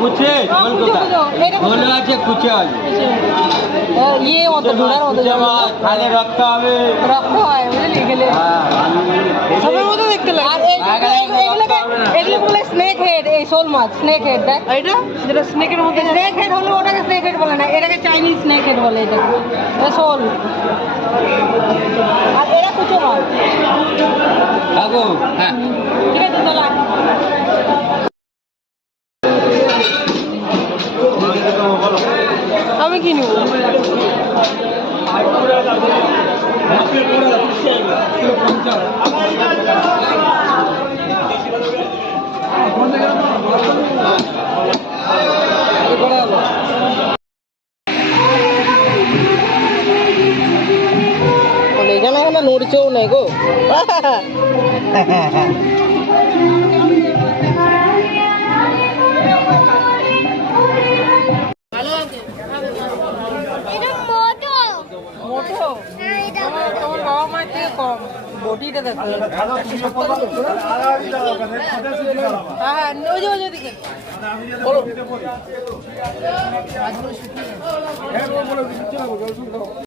কুচে ঝোল আছে কুচে আছে ইয়ে মতো ঘোড়ার মতো খালে রক্ত হবে রক্ত হয় বুঝলি গেলে সবের মতো দেখতে লাগে আর এগুলো বলে স্নেক হেড এই শোল মাছ স্নেক হেড দেখ এইটা যেটা স্নেকের মধ্যে স্নেক হেড হলো ওটাকে স্নেক হেড বলে না এটাকে চাইনিজ স্নেক হেড বলে এটা শোল আর এরা কুচো মাছ আগো হ্যাঁ ঠিক আছে চলো আমি কি নিব এখানে নড়ছেও নাই গো তোমার বাবা মার থেকে কম বডিটা দেখো হ্যাঁ ওই যে দিকে বলো